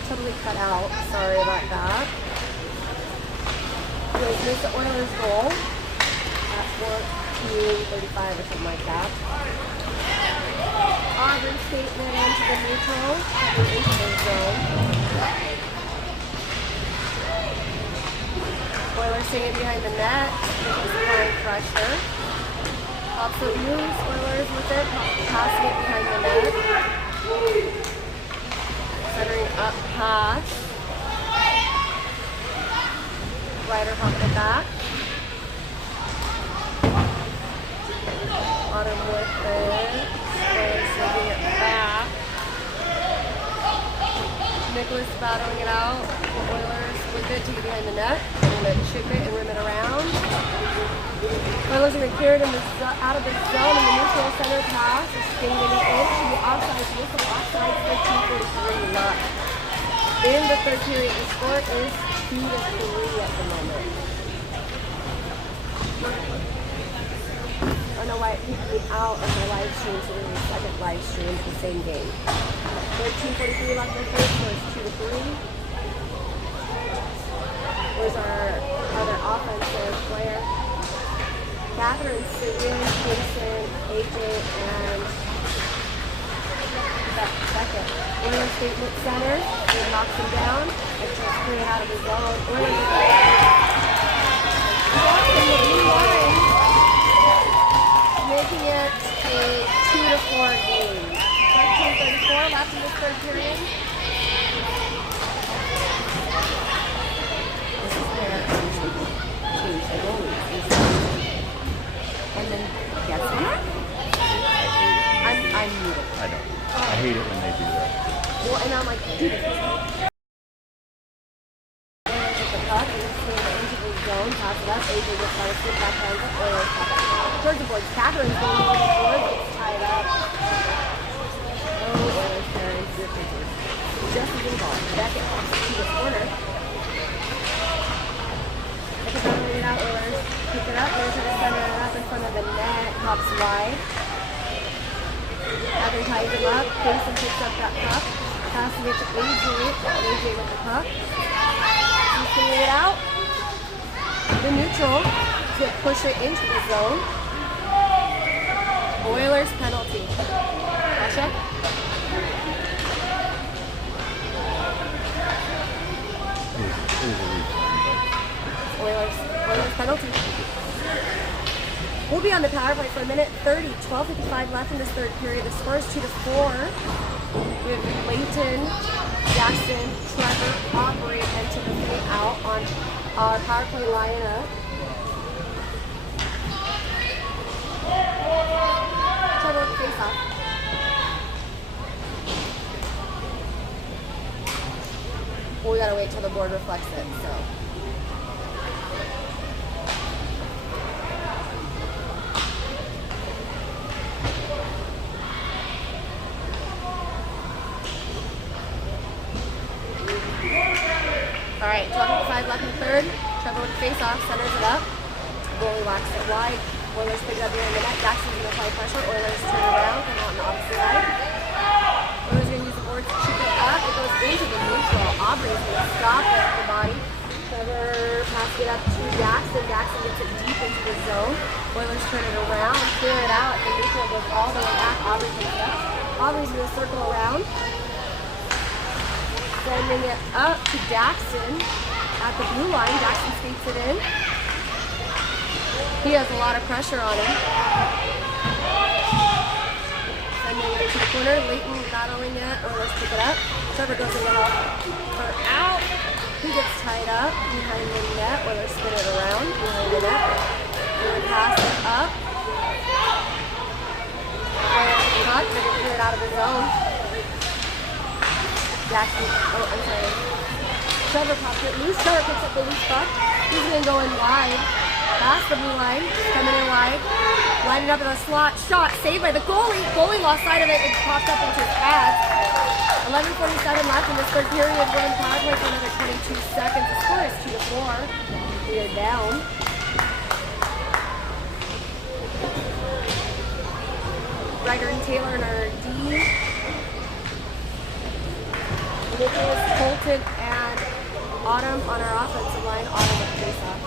Totally cut out. Sorry about that. Anyways, here's the Oilers goal at 14:35 or something like that. Auburn statement into the neutral, into the zone. Oilers staying it behind the net. Applying pressure. Pops it loose. Oilers with it, passing it behind the net. Centering up pass. Ryder popping it back. Autumn with it. Oilers taking it back. Nicholas battling it out. Oilers with it to get behind the net. They're going to chip it and rim it around. Oilers are going to clear it out of the zone in the neutral center pass. It's getting in to the offside whistle. Offside 13:43 left. In the third period, the score is 2-3 at the moment. I don't know why it kicked me out of my live stream, so there's a second live stream of the same game. 13:43 left in the first, so it's 2-3. Where's our other offensive player? Catherine, Syrian, Jason, AJ, and second. Oilers statement center. He knocks him down. And just clear out of his zone. Oilers in the blue line, making it a 2-4 game. 13:34 left in this third period. This is where I change the goalies. And then, guess what? I'm muted. I know. I hate it when they do that. Well, and I'm like, dude, this is the puck, and it's into the zone, pass it up, AJ gets by a stick, back hands up, Oilers pop it. Towards the boards, Catherine's going over the board, gets tied up. Oh, Oilers carries. Just a good ball. Beckett pops it to the corner. Beckett battling it out, Oilers pick it up, they're trying to center it up in front of the net, pops wide. Catherine ties him up, Jason picks up that puck, passing it to AJ, AJ with the puck. He's clearing it out. The neutral to push it into the zone. Oilers penalty. Russia. Oilers penalty. We'll be on the power play for a minute 30, 12:55 left in this third period. The score is 2-4. We have Layton, Jackson, Trevor, Aubrey, and Timothy out on our power play lineup. Trevor, face off. Well, we gotta wait till the board reflects it, so. Alright, 12:55 left in the third. Trevor with the face-off, centers it up. Goalie whacks it wide. Oilers pick it up behind the net. Jackson's going to apply pressure. Oilers turn around, come out on the opposite side. Oilers going to use the board to chip it up. It goes into the neutral. Aubrey's going to stop it with the body. Trevor passes it up to Jackson. Jackson gets it deep into the zone. Oilers turn it around, clear it out. The neutral goes all the way back. Aubrey picks it up. Aubrey's going to circle around. Sending it up to Jackson at the blue line. Jackson skates it in. He has a lot of pressure on him. Sending it to the corner. Layton battling it, or let's pick it up. Trevor goes a little or out. He gets tied up behind the net, or let's spin it around behind the net. Really pass it up. Puck, they're going to clear it out of the zone. Jackson, oh, I'm sorry. Trevor pops it loose. Trevor picks up the loose puck. He's going to go in wide. Past the blue line. Coming in wide. Lining up in a slot. Shot. Saved by the goalie. Goalie lost sight of it. It popped up into his pads. 11:47 left in this third period. We're in power play for another 22 seconds. The score is 2-4. We are down. Ryder and Taylor in our D. Nicholas, Colton, and Autumn on our offensive line. Autumn with face-off.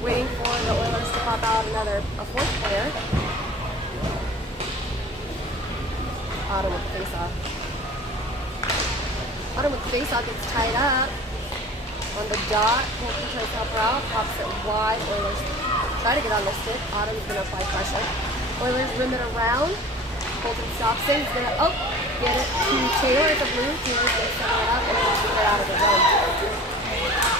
Waiting for the Oilers to pop out a fourth player. Autumn with face-off. Autumn with face-off gets tied up on the dot. Colton tries to help her out. Pops it wide. Oilers try to get on the stick. Autumn's going to apply pressure. Oilers rim it around. Colton stops it. He's going to, get it to Taylor at the blue. Taylor's going to center it up and then shoot it out of the zone.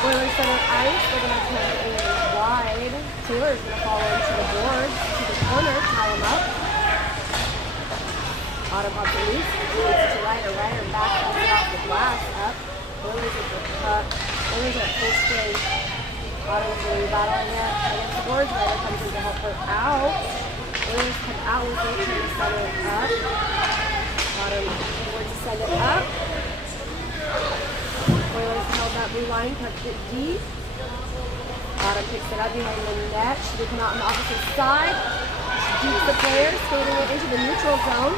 Oilers center ice. They're going to come in wide. Taylor's going to follow into the board, to the corner, tie him up. Autumn pops it loose. Leads to Ryder. Ryder back comes it off the glass up. Oilers with the puck. Oilers at full strength. Autumn's really battling it against the boards. Ryder comes in to help her out. Oilers come out with it, trying to center it up. Autumn boards to send it up. Oilers held that blue line, kept it deep. Autumn picks it up behind the net. She will come out on the opposite side. She deeps the player, skating it into the neutral zone.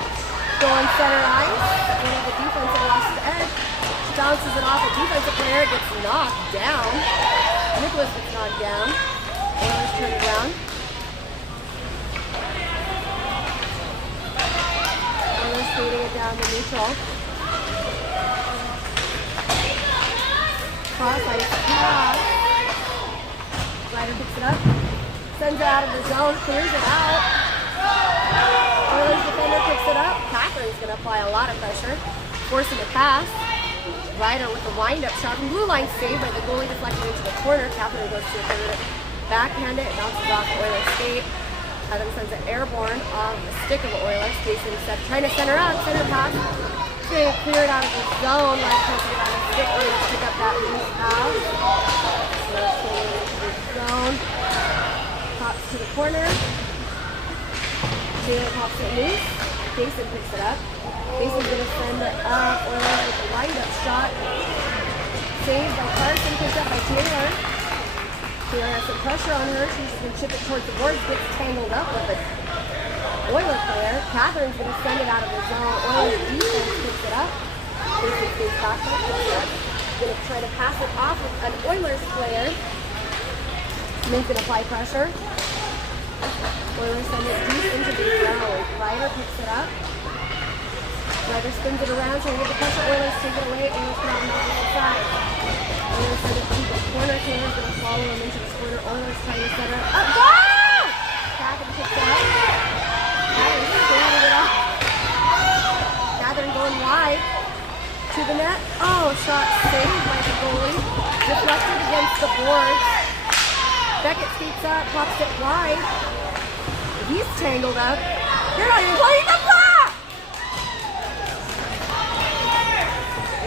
Going center ice. One of the defense that lost the edge. She bounces it off a defensive player. It gets knocked down. Nicholas gets knocked down. Oilers turn it around. Oilers skating it down the neutral. Cross ice pass. Ryder picks it up. Sends it out of the zone. Clears it out. Oilers defender picks it up. Catherine's going to apply a lot of pressure. Forcing a pass. Ryder with the wind-up shot. Blue line saved by the goalie, deflected into the corner. Catherine goes to the third. Backhand it. Bounces off the Oilers skate. Adam sends it airborne off the stick of the Oilers. Jason trying to center out. Center pass. Going to clear it out of the zone. Like pushing it out of the stick. We're going to pick up that loose pass. Zone. Pops to the corner. Taylor pops it loose. Jason picks it up. Jason's going to send it up. Oilers with a wind-up shot. Saved by Carson. Picked up by Taylor. Taylor has some pressure on her. She's going to chip it towards the boards. Gets tangled up with an Oiler player. Catherine's going to send it out of the zone. Oilers defense picks it up. Jason stays back. Going to try to pass it off with an Oilers player. Smith going to apply pressure. Oilers send it deep into the zone. Ryder picks it up. Ryder spins it around, trying to get the pressure. Oilers take it away. Oilers come out on the opposite side. Oilers send it to the corner. Taylor's going to follow him into the corner. Oilers trying to set her up. Goal! Catherine picks it up. Catherine saving it up. Catherine going wide to the net. Oh, shot saved by the goalie. Deflected against the boards. Beckett skates up, pops it wide. He's tangled up. They're not even playing the puck!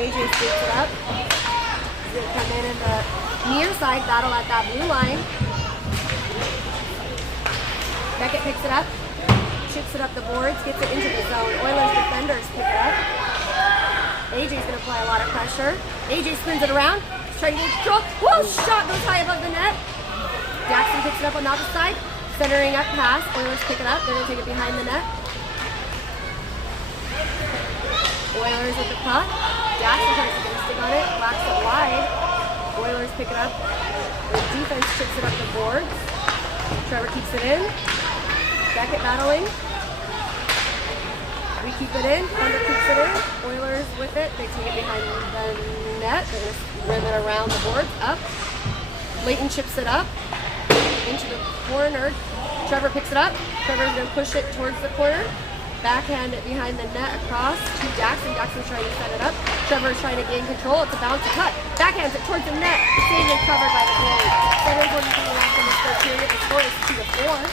AJ skates it up. He's going to come in the near side, battle at that blue line. Beckett picks it up, chips it up the boards, gets it into the zone. Oilers defenders pick it up. AJ's going to apply a lot of pressure. AJ spins it around, trying to get control. Whoa, shot goes high above the net. Jackson picks it up on the opposite side. Centering up pass. Oilers pick it up. They're going to take it behind the net. Oilers with the puck. Jackson tries to get a stick on it. Whacks it wide. Oilers pick it up. The defense chips it up the boards. Trevor keeps it in. Beckett battling. We keep it in. Thunder keeps it in. Oilers with it. They take it behind the net. They're going to rim it around the boards. Up. Leighton chips it up into the corner. Trevor picks it up. Trevor's going to push it towards the corner. Backhand it behind the net across to Jackson. Jackson's trying to set it up. Trevor's trying to gain control. It's a bounce, a cut. Backhands it towards the net. Saved and covered by the goalie. 7:43 left in the third period. The score is 2-4.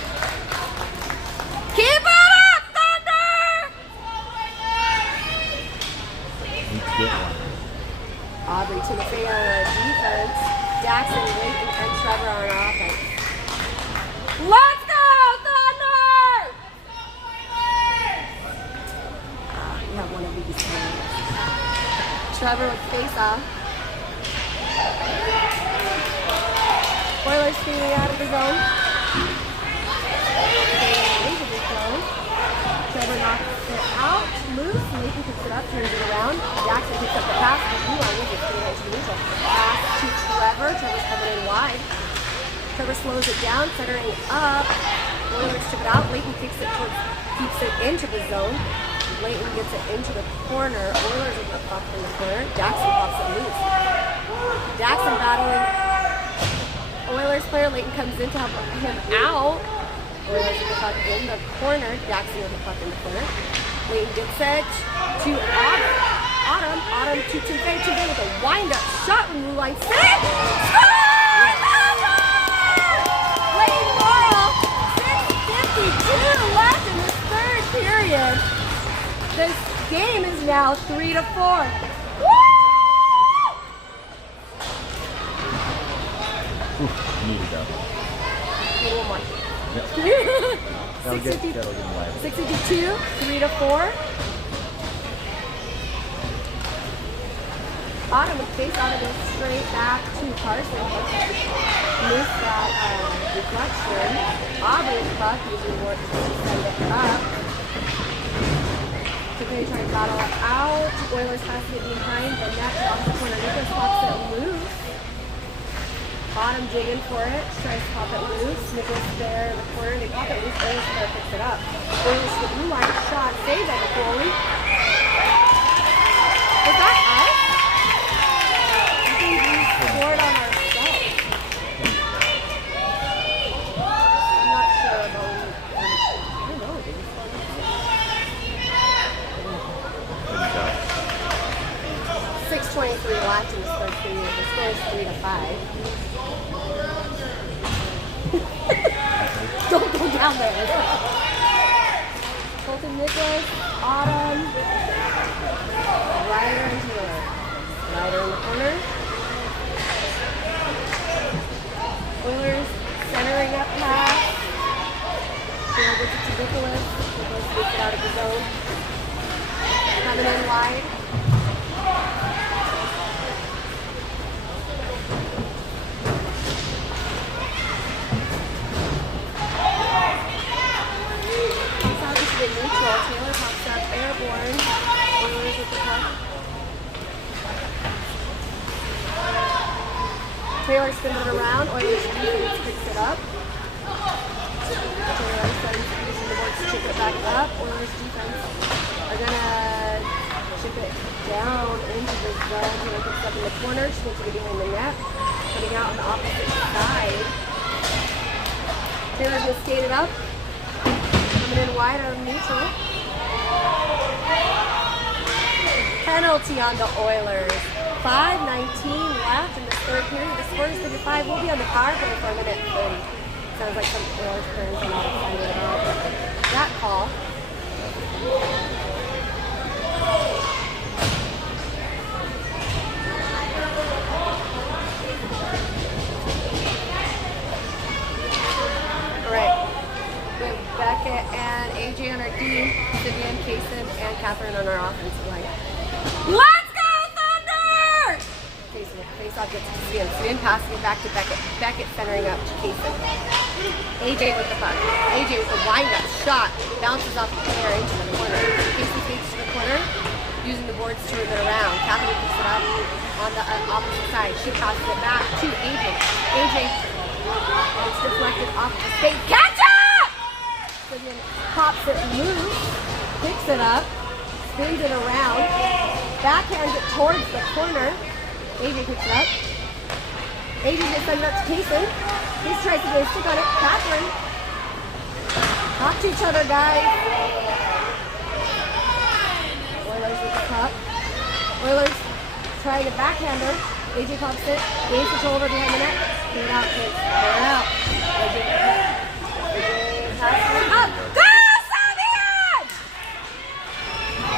Keep it up, Thunder! Aubrey Timofey on defense. Jackson, Leighton, and Trevor on offense. Let's go, Thunder! We have one of these. Trevor with face-off. Oilers skating out of the zone. Into the zone. Trevor knocks it out. Loose. Leighton picks it up, turns it around. Jackson picks up the pass. The blue line is getting into the neutral. Pass to Trevor. Trevor's coming in wide. Trevor slows it down, centering up. Oilers took it out. Leighton keeps it into the zone. Leighton gets it into the corner. Oilers with the puck in the corner. Jackson pops it loose. Jackson battling Oilers player. Leighton comes in to help him out. Oilers with the puck in the corner. Jackson with the puck in the corner. Leighton gets it to Aubrey. Autumn. Autumn to Tuesday. Tuesday with a wind-up shot when blue line set. Scores! Lane Morrill, 6:52 left in the third period. This game is now 3-4. Woo! Needed that. Maybe one more. Yep. That'll get him live. 6:52, 3-4. Autumn would face Autumn goes straight back to Carson. Missed that deflection. Aubrey's puck using work to send it up. So they try to battle it out. Oilers passing it behind the net off the corner. Nicholas pops it loose. Autumn digging for it. Tries to pop it loose. Nicholas there in the corner. They pop it loose. Oilers there picks it up. Oilers to the blue line shot. Saved by the goalie. Was that us? I think we scored on ourselves. I'm not sure about I don't know. Did we score on ourselves? 6:23 left in the third period. The score is 3-5. Don't go down there. Colton Nicholas, Autumn, Ryder and Taylor. Ryder in the corner. Oilers centering up pass. Taylor gets it to Nicholas. Nicholas gets it out of the zone. Coming in wide. Neutral. Taylor pops up, airborne. Oilers with the puck. Taylor spins it around. Oilers defense picks it up. Taylor sends using the boards to chip it back up. Oilers defense are gonna chip it down into the zone. Taylor picks it up in the corner. She needs to get behind the net. Coming out on the opposite side. Taylor's gonna skate it up. Coming in wide on neutral. Penalty on the Oilers. 5:19 left in the third period. The score is 3-5. We'll be on the power play for a minute 30. Sounds like some Oilers fans are not excited about that call. All right. Becca and AJ on our D, Vivian, Kaysen, and Catherine on our offensive line. Let's go, Thunder! Kaysen with the face-off gets to Vivian. Vivian passing it back to Beckett. Beckett centering up to Kaysen. AJ with the puck. AJ with the wind-up shot. Bounces off the player into the corner. Kaysen takes to the corner, using the boards to turn it around. Catherine picks it up on the opposite side. She passes it back to AJ. AJ gets deflected off the skate. Catch it! Vivian pops it loose, picks it up, spins it around, backhands it towards the corner. AJ picks it up. AJ gets sent it up to Kaysen. He tries to get a stick on it. Catherine. Talk to each other, guys. Oilers with the puck. Oilers trying to backhand her. AJ pops it, gains control over behind the net. Clear it out, kids. Clear it out. AJ with the puck. Up! Go, Savian!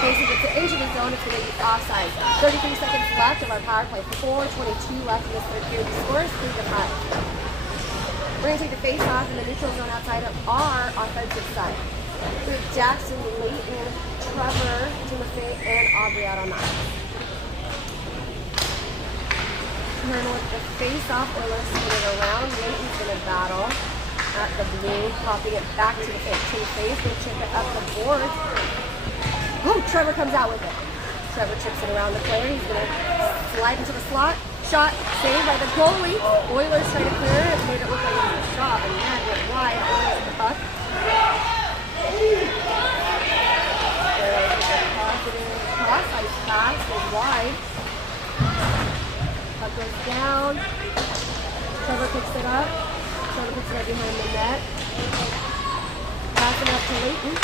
Kaysen gets it into the zone. It's going to be offside. 33 seconds left of our power play. 4:22 left in this third period. The score is 3-5. We're going to take the face off in the neutral zone outside of our offensive side. We have Jackson, Leighton, Trevor, Timothy, and Aubrey out on that. Turn with the face off. Oilers spin it around. Leighton's going to battle at the blue, popping it back to the face. They chip it up the board. Oh, Trevor comes out with it. Trevor chips it around the player. He's going to slide into the slot. Shot saved by the goalie. Oilers try to clear it. Made it look like it was a shot. And that went wide. Oilers with the puck. Oilers with the positive cross ice pass. Goes wide. Puck goes down. Trevor picks it up. Trevor puts it right behind the net. Passing up to Leighton.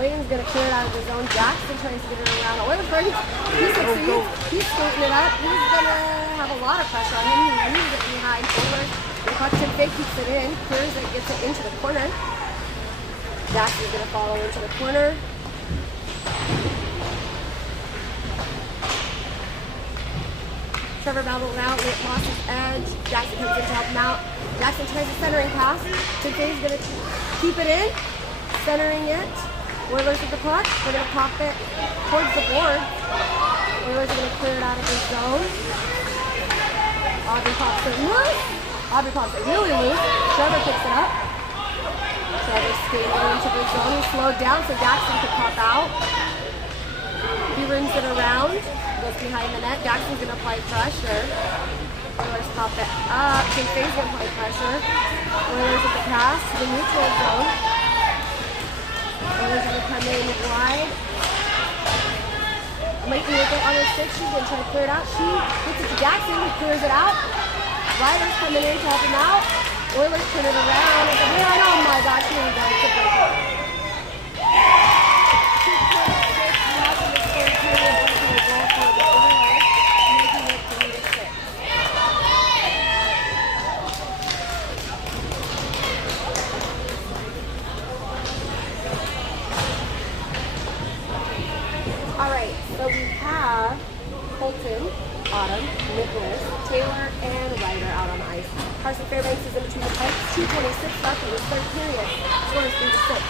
Layton's going to clear it out of the zone. Jackson tries to get it around. Oilers first. He succeeds. He's skating it up. He's going to have a lot of pressure on him. He leaves it behind. Oilers, the puck fake keeps it in. Clears it, gets it into the corner. Jackson's going to follow into the corner. Trevor battled out, lost his edge. Jackson comes in to help him out. Jackson tries a centering pass. Tiffany's going to keep it in, centering it. Oilers with the puck. They're going to pop it towards the board. Oilers are going to clear it out of the zone. Aubrey pops it loose. Aubrey pops it really loose. Trevor picks it up. Trevor skating into the zone. He's slowed down so Jackson can pop out. He rings it around. Goes behind the net. Jackson's going to apply pressure. Oilers pop it up. Kinfei's going to apply pressure. Oilers with the pass to the neutral zone. Oilers going to come in wide. Layton with it on her stick. She's going to try to clear it out. She gets it to Jackson. He clears it out. Ryder's coming in to help him out. Oilers turn it around. Oh my gosh, here we go. It's a break. Alright, so we have Colton, Autumn, Nicholas, Taylor, and Ryder out on the ice. Carson Fairbanks is in between the pipes. 2:26 left in the third period. Score is 3-6.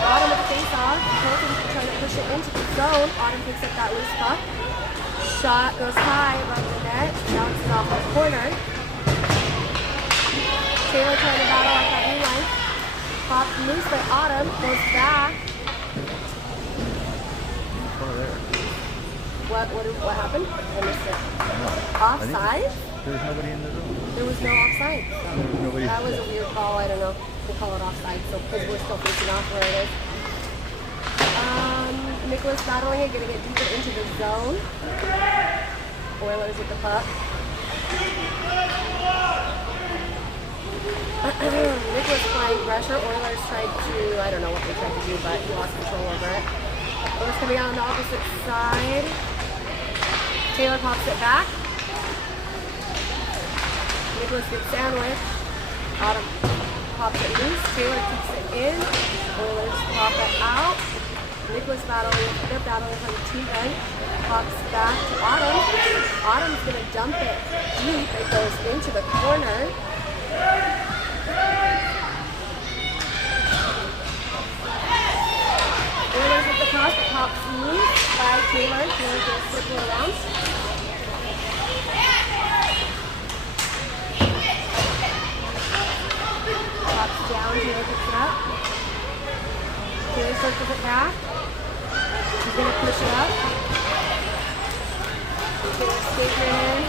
Autumn with the face-off. Colton trying to push it into the zone. Autumn picks up that loose puck. Shot goes high above the net. Bounces off the corner. Taylor trying to battle at that blue line. Popped loose by Autumn. Goes back. What happened? I missed it. Offside? There was nobody in the zone. There was no offside. There was nobody. That was a weird call. I don't know. We'll call it offside, so because we're still facing off where it is. Nicholas battling it, gonna get deeper into the zone. Oilers with the puck. Nicholas applying pressure. Oilers tried to, I don't know what they tried to do, but he lost control over it. Oilers coming out on the opposite side. Taylor pops it back. Nicholas gets sandwiched. Autumn pops it loose. Taylor keeps it in. Oilers pop it out. Nicholas they're battling from the two bench. Pops back to Autumn. Autumn's going to dump it deep. It goes into the corner. Oilers with the puck. Pops loose by Taylor. Taylor's going to circle around. Pops down. Taylor picks it up. Taylor circles it back. He's going to push it up. Taylor skating in.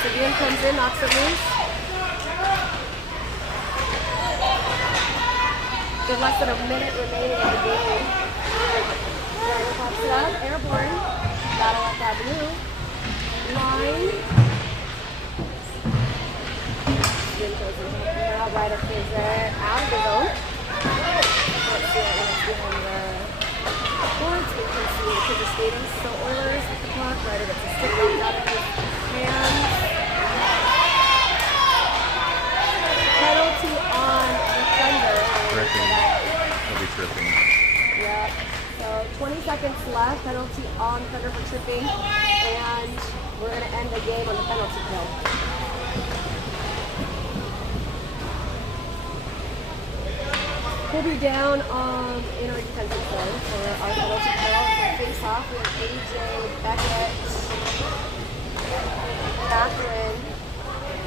Sabian comes in, knocks it loose. There's less than a minute remaining in the game. Ryder pops it up, airborne. Battle at that blue line. Sabian goes in now. Ryder clears it out of the zone. Let's see what was behind the boards. We can see the kids are skating. So Oilers with the puck. Ryder gets a stick knocked out of his hands. Penalty on the Thunder. Tripping. He'll be tripping. Yeah. So 20 seconds left. Penalty on Thunder for tripping. And we're going to end the game on the penalty kill. We'll be down in our defensive zone for our penalty kill. For face-off, we have AJ, Beckett, Catherine.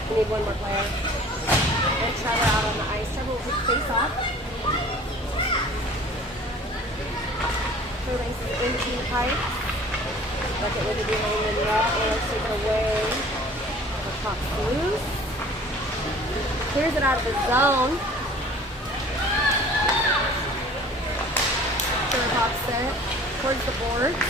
We need one more player. And Trevor out on the ice. Trevor will take face-off. Fairbanks is in between the pipes. Beckett with it behind the net. Oilers take it away. The puck's loose. Clears it out of the zone. Pops it towards the boards.